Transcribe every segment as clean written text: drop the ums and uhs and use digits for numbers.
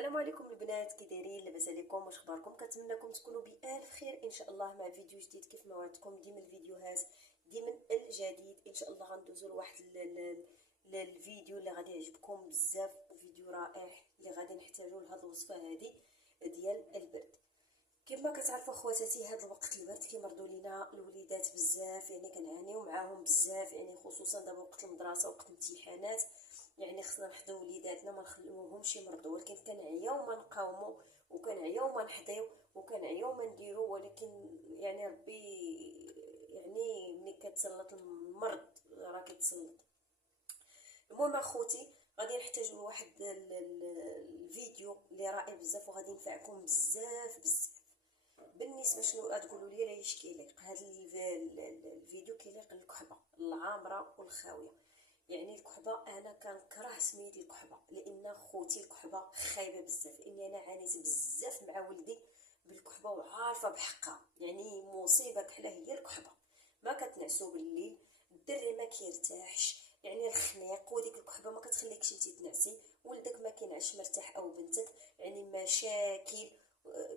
السلام عليكم البنات، كي دايرين؟ لاباس عليكم؟ واش اخباركم؟ كنتمنىكم تكونوا بالف خير ان شاء الله مع فيديو جديد. كيف ما وعدتكم ديما الفيديوهات ديما الجديد ان شاء الله غندوزو لواحد الفيديو اللي غادي يعجبكم بزاف، فيديو رائع اللي غادي نحتاجو لهاد الوصفه هذه ديال البرد. كما كتعرفوا خواتاتي، هاد الوقت البرد كيمرضوا لينا الوليدات بزاف، يعني كنعانيو معاهم بزاف، يعني خصوصا دابا وقت المدرسه وقت الامتحانات. يعني خصنا نحضروا وليداتنا ما نخليوهمش يمرضوا، ولكن كنعياو ما نقاوموا وكنعياو ما نحضيو وكنعياو ما نديرو، ولكن يعني ربي يعني ملي كتسلط المرض راه كيتسلط. المهم اخوتي، غادي نحتاجوا لواحد الفيديو اللي رائع بزاف وغادي ينفعكم بزاف بزاف. بالنسبه شنو غتقولوا لي راه اش كيليق هذا الفيديو؟ كيليق الكحبه العامره والخاويه. يعني الكحبه انا كنكره سميت الكحبه، لان خوتي الكحبه خايبه بزاف، لاني انا عانيت بزاف مع ولدي بالكحبه وعارفه بحقها، يعني مصيبه كحله هي الكحبه. ما كتنعسو بالليل، الدري ما كيرتاحش، يعني الخنيق، وديك الكحبه ما كتخليكش انت تنعسي، ولدك ما كينعش مرتاح او بنتك، يعني مشاكل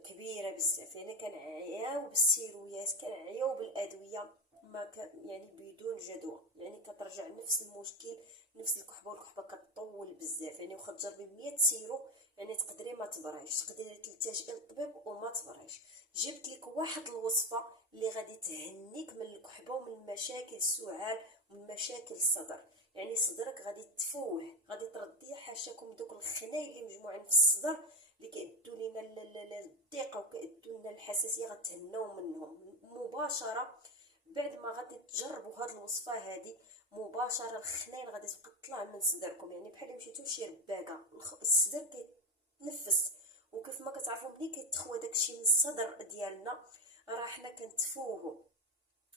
كبيره بزاف. يعني كنعياو بالسيرويات، كنعياو بالادويه ما يعني بدون جدوى، يعني كترجع نفس المشكل نفس الكحبه، والكحبه كتطول بزاف. يعني واخا تجربي 100 سيرو يعني تقدري ما تبريش، تقدري تلتجئي للطبيب وما تبريش. جبت لك واحد الوصفه اللي غادي تهنيك من الكحبه ومن مشاكل السعال ومن مشاكل الصدر. يعني صدرك غادي تفوه، غادي ترديه، حاشاكم دوك الخناي اللي مجموعين في الصدر اللي كيدوا لينا الضيقه وكيدوا لنا الحساسيه، غتهناو منهم مباشره. بعد ما غادي تجربوا هاد الوصفه هذه مباشره، الخنين غادي تبقى تطلع من صدركم، يعني بحال مشيتو لشي رباكه. الصدر كيتنفس، وكيف ما كتعرفوا ملي كيتخوى داكشي من الصدر ديالنا راه حنا كنتفوهو،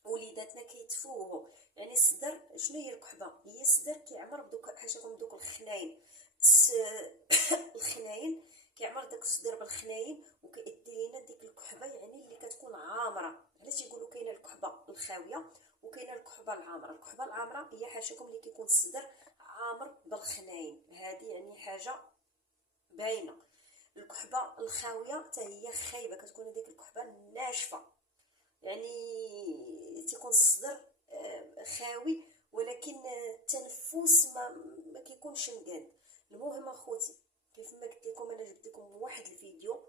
وليداتنا كيتفوهوا. يعني الصدر شنو هي الكحبه؟ هي الصدر كيعمر بدوك حاشاكم دوك الخناين الخناين كيعمر داك الصدر بالخناين وكيدي لينا ديك الكحبه، يعني اللي كتكون عامره. علاش يقولوا كاينه الكحبه الخاويه وكاينه الكحبه العامره؟ الكحبه العامره هي حاشاكم اللي كيكون الصدر عامر بالخناين، هذه يعني حاجه باينه. الكحبه الخاويه حتى هي خايبه، كتكون هذيك الكحبه ناشفه، يعني تيكون الصدر خاوي، ولكن التنفس ما كيكونش مقاد. المهم اخوتي، كيف ما قلت لكم انا جبت لكم واحد الفيديو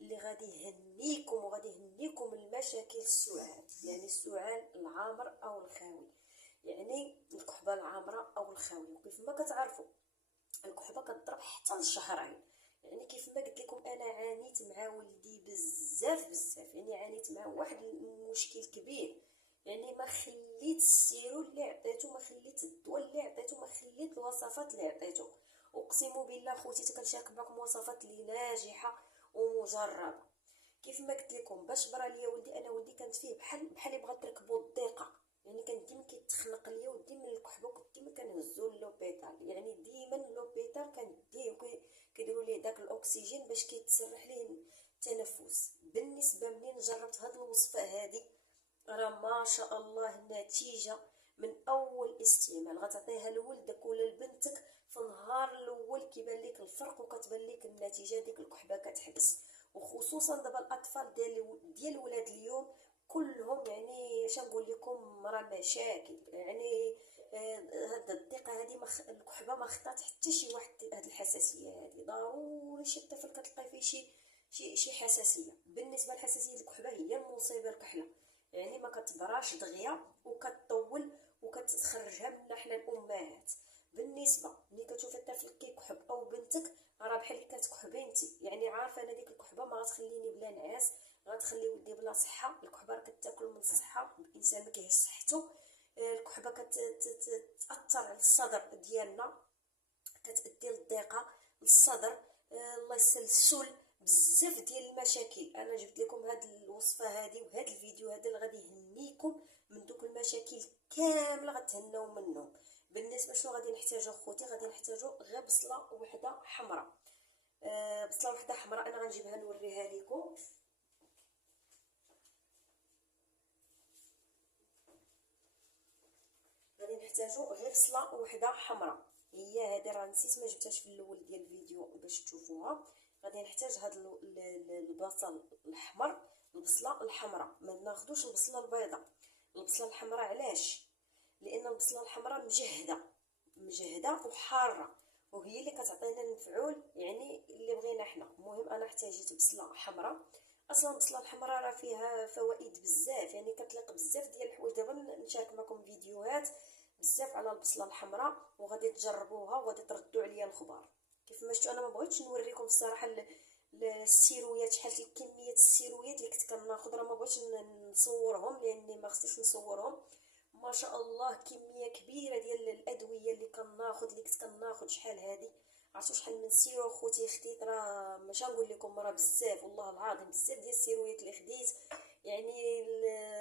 اللي غادي يهنيكم وغادي يهنيكم من مشاكل السعال، يعني السعال العامر او الخاوي، يعني الكحبه العامره او الخاويه. وكيف ما كتعرفوا الكحبه كتضرب حتى للشهرين. يعني كيف ما قلت لكم انا عانيت مع ولدي بزاف بزاف، يعني عانيت مع واحد المشكل كبير، يعني ما خليت السيرو اللي عطيته، ما خليت الدواء اللي عطيته، ما خليت الوصفات اللي عطيته. اقسم بالله خوتي كنشارك معكم وصفات اللي ناجحه ومجربه. كيف ما قلت لكم باش برا ليا ولدي، انا ولدي كانت فيه بحال يبغى تركبو الضيقه، يعني كان ديما كيتخنق ليا ودي من الكحبه، كنت ديما كنهزو للوبيتال، يعني ديما اللوبيتال كنديه كيديروا ليه داك الاكسجين باش كيتسرح ليه التنفس. بالنسبه منين جربت هاد الوصفه هذه راه ما شاء الله النتيجه من اول استعمال غتعطيها لولدك ولا لبنتك في النهار الاول كيبان لك الفرق وكتبان لك النتيجه، ديك الكحبه كتحبس. وخصوصا دابا الاطفال ديال ولاد اليوم كلهم، يعني اش نقول لكم، راه مشاكل. يعني هاد الضيقه هذه الكحبه ما خطات حتى شي واحد. هاد الحساسيه هذه ضروري شي طفل كتلقاي فيه شي حساسيه. بالنسبه للحساسيه الكحبه هي المصيبه الكحله، يعني ما كتبراش دغيا وكتطول وكتخرجها منا حنا الامهات. بالنسبه ملي كتشوفي الطفل كيكحب او بنتك راه بحال كتكحبي انت، يعني عارفه انا ديك الكحبه ما غتخليني بلا نعاس، غتخلي ولدي بلا صحه. الكحبه راه كتاكل من الصحه، الانسان ما كيهش صحته. الكحبه كتاثر على الصدر ديالنا، كتادي للضيقه للصدر، الله يسلسل بزاف ديال المشاكل. انا جبت لكم هاد الوصفه هذه وهاد الفيديو هذا اللي غادي يهنيكم من دوك المشاكل كامله، غتهناو منهم. بالنسبه شنو غادي نحتاجو اخوتي؟ غادي نحتاجو غير بصله وحده حمراء. بصله وحده حمراء انا غنجيبها نوريها لكم. غادي نحتاجو غير بصله وحده حمراء، هي هذه راه نسيت ما جبتهاش في الاول ديال الفيديو باش تشوفوها. غادي نحتاج هاد البصل الاحمر، البصله الحمراء، ما ناخذوش البصله البيضاء. البصله الحمراء علاش؟ لان البصله الحمراء مجهده وحاره، وهي اللي كتعطينا المفعول يعني اللي بغينا حنا. المهم انا احتاجيت بصله حمراء. اصلا البصله الحمراء راه فيها فوائد بزاف، يعني كتليق بزاف ديال الحوايج. دابا نشارك معكم فيديوهات بزاف على البصله الحمراء، وغادي تجربوها وغادي تردوا عليا الخبر. كيف ما شفتوا انا ما بغيتش نوريكم الصراحه السيرويات، شحال كميه السيرويات اللي كنت كناخذ، راه ما بغيتش نصورهم لاني ما خصنيش نصورهم. ما شاء الله كميه كبيره ديال الادويه اللي كناخذ، اللي كنت كناخذ شحال هذه. عرفتوا شحال من سيرو خوتي خديت؟ راه ماشي نقول لكم راه بزاف، والله العظيم بزاف ديال السيرويات اللي خديت، يعني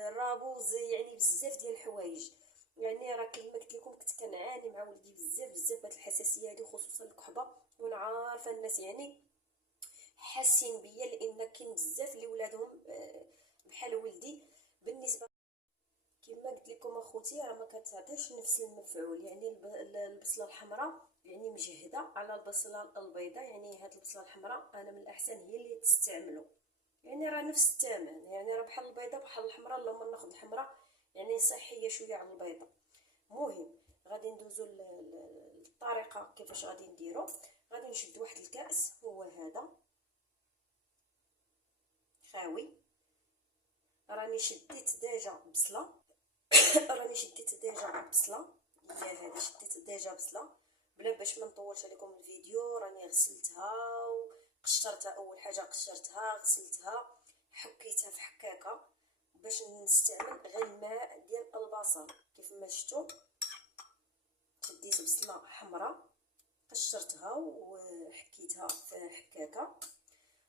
الرابوز، يعني بزاف ديال الحوايج. يعني راه كما قلت لكم كنت كنعاني مع ولدي بزاف بهاد الحساسيه هذه، خصوصا الكحبه. وانا عارفه الناس يعني حاسين بيا، لان كاين بزاف اللي ولادهم بحال ولدي. بالنسبه كما قلت لكم اخوتي، راه ما كتعطيش نفس المفعول. يعني البصله الحمراء يعني مجهده على البصله البيضاء. يعني هاد البصله الحمراء انا من الاحسن هي اللي تستعملوا، يعني راه نفس الثمن، يعني راه بحال البيضاء بحال الحمراء. اللهم ناخذ الحمراء يعني صحيه شويه على البيضاء. المهم غادي ندوزو للطريقه كيفاش غادي نديرو. غادي نشد واحد الكاس، هو هذا خاوي. راني شديت ديجا بصله راني شديت ديجا بصله، هي هذه شديت ديجا بصله. بلا باش ما نطولش عليكم الفيديو، راني غسلتها وقشرتها. اول حاجه قشرتها، غسلتها، حكيتها في حكاكه باش نستعمل غير الماء ديال البصل. كيف ما شفتوا شديت بصله حمراء، قشرتها وحكيتها في حكاكه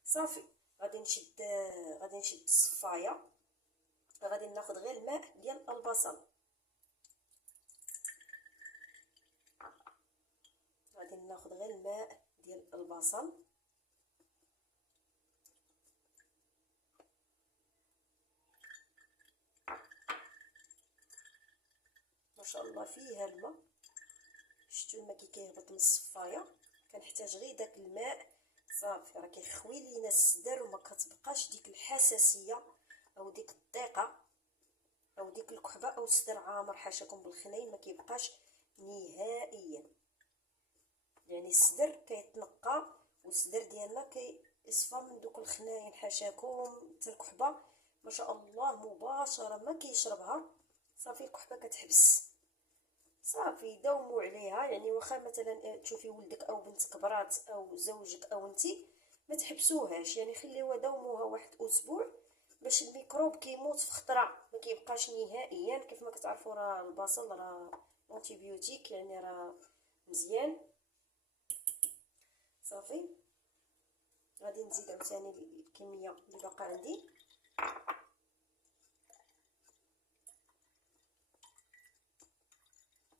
صافي. غادي نشد الصفايه، غادي ناخذ غير الماء ديال البصل. غادي ناخذ غير الماء ديال البصل. ما شاء الله فيها الماء، شفتوا الماء كي كيهبط من الصفايه. كنحتاج غير داك الماء صافي، راه كيخوي لينا الصدر وما كتبقاش ديك الحساسيه او ديك الضيقه او ديك الكحبه او الصدر عامر حاشاكم بالخنين، ما كيبقاش نهائيا. يعني الصدر كيتنقى والصدر ديالنا كيصفى من دوك الخناين حاشاكم. حتى الكحبه ما شاء الله مباشره ما كيشربها صافي، الكحبه كتحبس صافي. داوموا عليها، يعني واخا مثلا تشوفي ولدك او بنتك برات او زوجك او انتي، ما تحبسوهاش، يعني خليوها داوموها واحد اسبوع باش الميكروب كيموت في خطره، ما كيبقاش نهائيا. كيف ما كتعرفوا راه البصل راه انتيبيوتيك، يعني راه مزيان صافي. غادي نزيد عاوتاني الكميه اللي باقا عندي.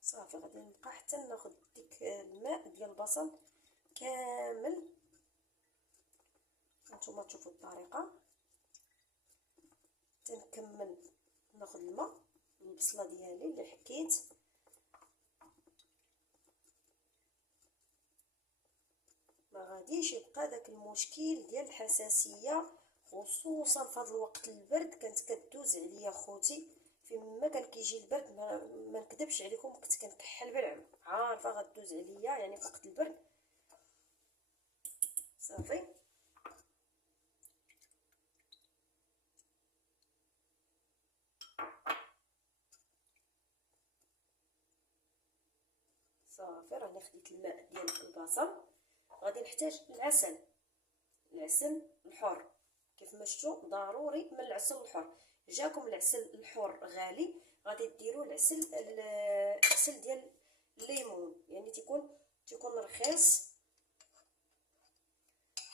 صافي غادي نبقى حتى ناخذ ديك الماء ديال البصل كامل. نتوما تشوفوا الطريقه. تنكمل ناخذ الماء البصله ديالي اللي حكيت. ما غاديش يبقى داك المشكل ديال الحساسيه، خصوصا في هذا الوقت البرد. كانت كدوز عليا خوتي فيما كان كيجي البرد، ما نكذبش عليكم كنت كنكحل بالعم، عارفه غدوز عليا يعني في وقت البرد صافي. صافي راني خديت الماء ديال البصل. غادي نحتاج العسل الحر. كيف ما شفتوا ضروري من العسل الحر. جاكم العسل الحر غالي، غادي ديروا العسل ديال الليمون، يعني تيكون رخيص.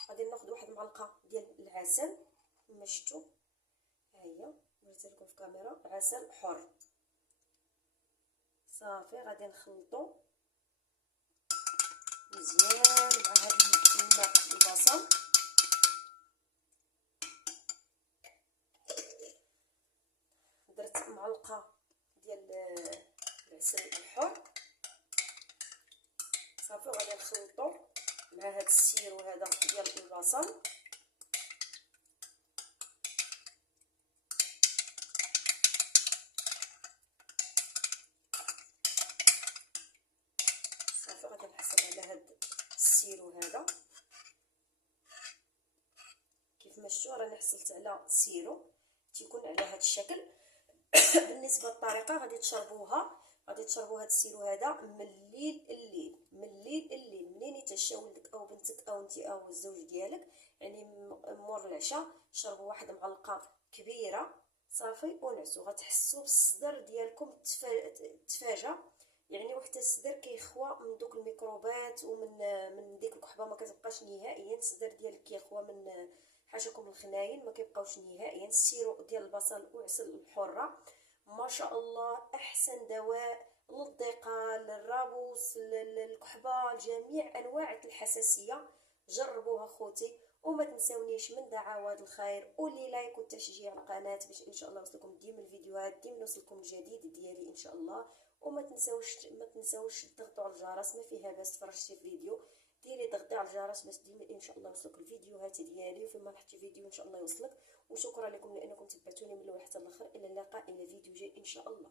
غادي ناخذ واحد المعلقه ديال العسل كما شفتوا، ها هي وريتها لكم في الكاميرا، عسل حر صافي. غادي نخلطو مزيان مع هاد الماء البصل. درت معلقه ديال العسل الحر صافي، وغادي نخلطو مع هاد السيرو هذا ديال البصل. صافي غادي نحصل على هذا السيرو هذا. كيف ما شفتوا راني حصلت على السيرو تيكون على هذا الشكل. بالنسبه للطريقه غادي تشربوها هذا السيرو هذا من الليل الليل منين يتعشى ولدك او بنتك او انت او الزوج ديالك، يعني مور العشاء شربوا واحد معلقه كبيره صافي ونعسوا. غتحسوا بالصدر ديالكم تفاجا، يعني وحتى الصدر كيخوى من دوك الميكروبات ومن ديك الكحبه، ما كتبقاش نهائيا الصدر ديالك كيخوى من حاشاكم الخناين، ما كيبقاوش نهائيا. السيرو ديال البصل وعسل الحره ما شاء الله احسن دواء للضيقه، للرابوس، للكحبه، لجميع انواع الحساسيه. جربوها خوتي وما تنساونيش من دعوات الخير ولي لايك وتشجيع القناه باش ان شاء الله يوصلكم ديما الفيديوهات، ديما يوصلكم الجديد ديالي ان شاء الله. وما تنساوش تضغطوا على الجرس، ما فيها باس تفرجتي الفيديو ديري ضغطي على الجرس باش ديما ان شاء الله يوصلك الفيديوهات ديالي، وفيما نحطي فيديو ان شاء الله يوصلك. وشكرا لكم لانكم تبعتوني من الاول حتى الاخر. الى اللقاء الى فيديو جاي ان شاء الله.